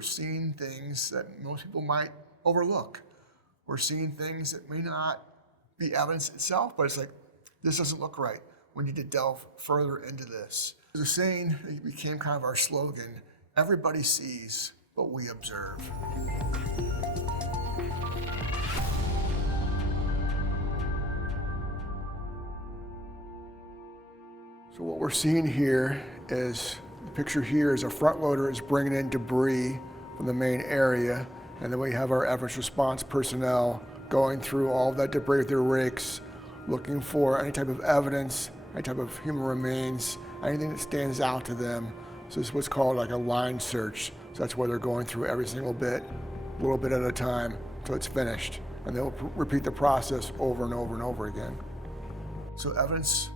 we're seeing things that most people might overlook. We're seeing things that may not be evidence itself, but it's like, this doesn't look right. We need to delve further into this. The saying that became kind of our slogan, everybody sees, but we observe. So what we're seeing here is, the picture here is a front loader is bringing in debris from the main area, and then we have our evidence response personnel going through all of that debris with their rakes, looking for any type of evidence, any type of human remains, anything that stands out to them. So this is what's called like a line search. So that's where they're going through every single bit, a little bit at a time, until it's finished. And they'll repeat the process over and over and over again. So evidence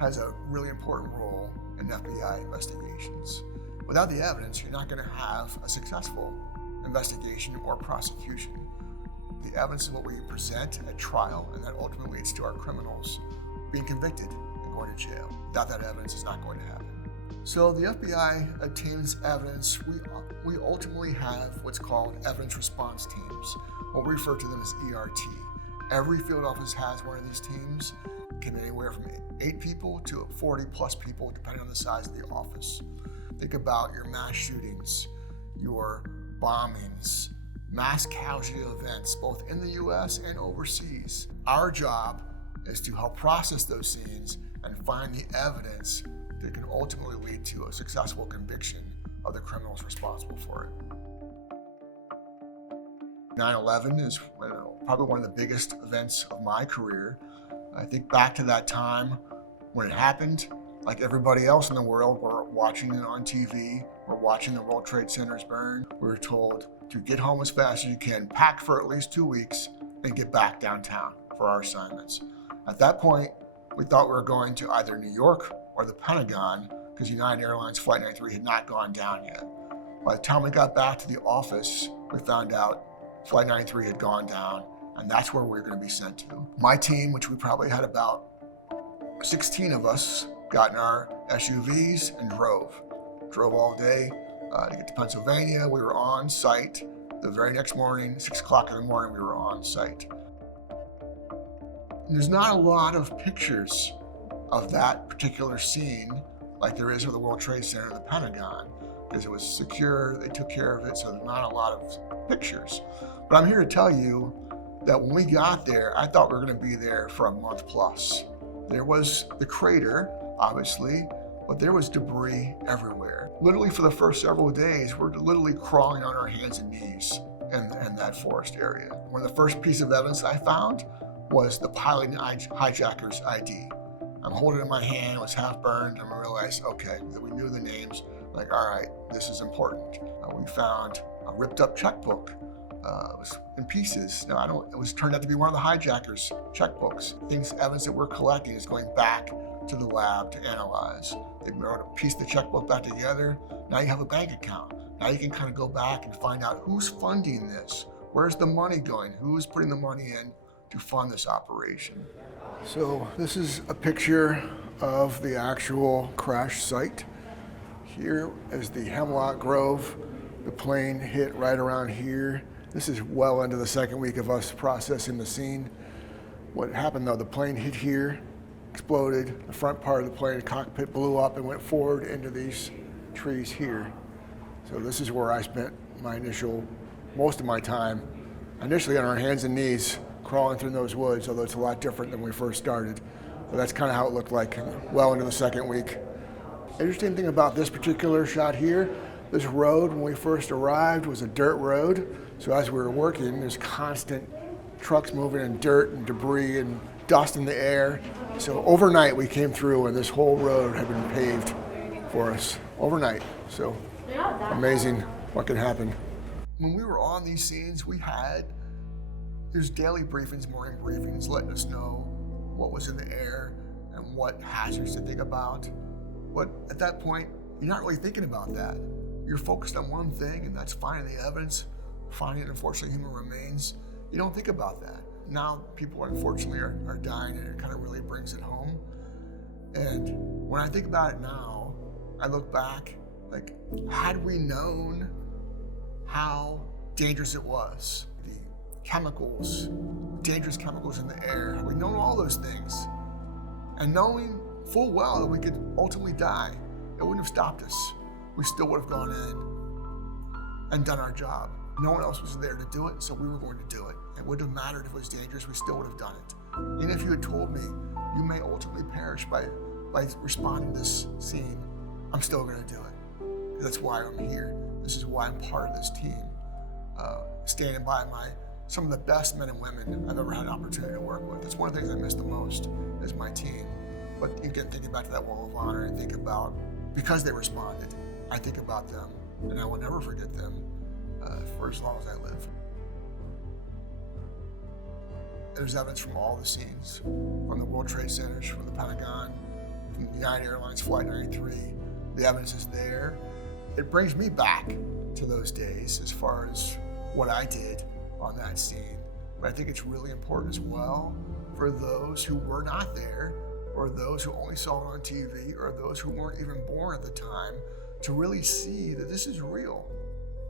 has a really important role in FBI investigations. Without the evidence, you're not going to have a successful investigation or prosecution. The evidence is what we present at trial, and that ultimately leads to our criminals being convicted and going to jail. Without that evidence, it's not going to happen. So the FBI obtains evidence. We ultimately have what's called evidence response teams. What we refer to them as ERT. Every field office has one of these teams. It can be anywhere from 8 people to 40 plus people, depending on the size of the office. Think about your mass shootings, your bombings, mass casualty events, both in the US and overseas. Our job is to help process those scenes and find the evidence that can ultimately lead to a successful conviction of the criminals responsible for it. 9/11 is probably one of the biggest events of my career. I think back to that time when it happened, like everybody else in the world, we're watching it on TV, we're watching the World Trade Centers burn. We were told to get home as fast as you can, pack for at least 2 weeks, and get back downtown for our assignments. At that point, we thought we were going to either New York or the Pentagon, because United Airlines Flight 93 had not gone down yet. By the time we got back to the office, we found out Flight 93 had gone down, and that's where we were going to be sent to. My team, which we probably had about 16 of us, got in our SUVs and drove all day to get to Pennsylvania. We were on site the very next morning, 6 o'clock in the morning, we were on site. And there's not a lot of pictures of that particular scene like there is of the World Trade Center and the Pentagon, because it was secure, they took care of it, so there's not a lot of pictures. But I'm here to tell you that when we got there, I thought we were going to be there for a month plus. There was the crater, obviously, but there was debris everywhere. Literally for the first several days, we're literally crawling on our hands and knees in that forest area. One of the first pieces of evidence I found was the piloting hijacker's ID. I'm holding it in my hand, it was half burned, and I realized, okay, that we knew the names. Like, all right, this is important. We found a ripped up checkbook. It was in pieces. No, it was turned out to be one of the hijackers' checkbooks. Evidence that we're collecting is going back to the lab to analyze. They were able to piece the checkbook back together. Now you have a bank account. Now you can kind of go back and find out who's funding this. Where's the money going? Who's putting the money in to fund this operation? So this is a picture of the actual crash site. Here is the Hemlock Grove. The plane hit right around here. This is well into the second week of us processing the scene. What happened though, the plane hit here, exploded, the front part of the plane, the cockpit blew up and went forward into these trees here. So this is where I spent most of my time, initially on our hands and knees, crawling through those woods, although it's a lot different than when we first started. But that's kind of how it looked like well into the second week. Interesting thing about this particular shot here, this road when we first arrived was a dirt road. So as we were working, there's constant trucks moving and dirt and debris and dust in the air. So overnight we came through and this whole road had been paved for us overnight. So amazing what can happen. When we were on these scenes, there's daily briefings, morning briefings, letting us know what was in the air and what hazards to think about. But at that point, you're not really thinking about that. You're focused on one thing, and that's finding the evidence, finding unfortunately human remains. You don't think about that. Now people unfortunately are dying, and it kind of really brings it home. And when I think about it now, I look back, like, had we known how dangerous it was, the chemicals, dangerous chemicals in the air. Had we known all those things, and knowing full well that we could ultimately die, it wouldn't have stopped us. We still would have gone in and done our job. No one else was there to do it, so we were going to do it. It wouldn't have mattered if it was dangerous, we still would have done it. Even if you had told me, you may ultimately perish by responding to this scene, I'm still gonna do it. That's why I'm here. This is why I'm part of this team. Standing by some of the best men and women I've ever had an opportunity to work with. It's one of the things I miss the most is my team. But again, thinking back to that Wall of Honor and think about, because they responded, I think about them and I will never forget them for as long as I live. There's evidence from all the scenes, from the World Trade Centers, from the Pentagon, from United Airlines Flight 93. The evidence is there. It brings me back to those days as far as what I did on that scene. But I think it's really important as well for those who were not there, or those who only saw it on TV, or those who weren't even born at the time, to really see that this is real.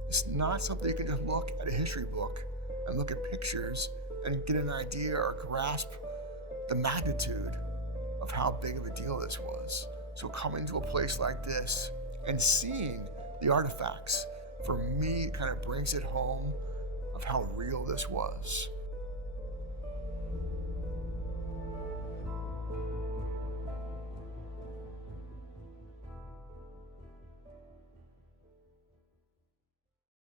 It's not something you can just look at a history book and look at pictures and get an idea or grasp the magnitude of how big of a deal this was. So coming to a place like this and seeing the artifacts, for me, kind of brings it home of how real this was.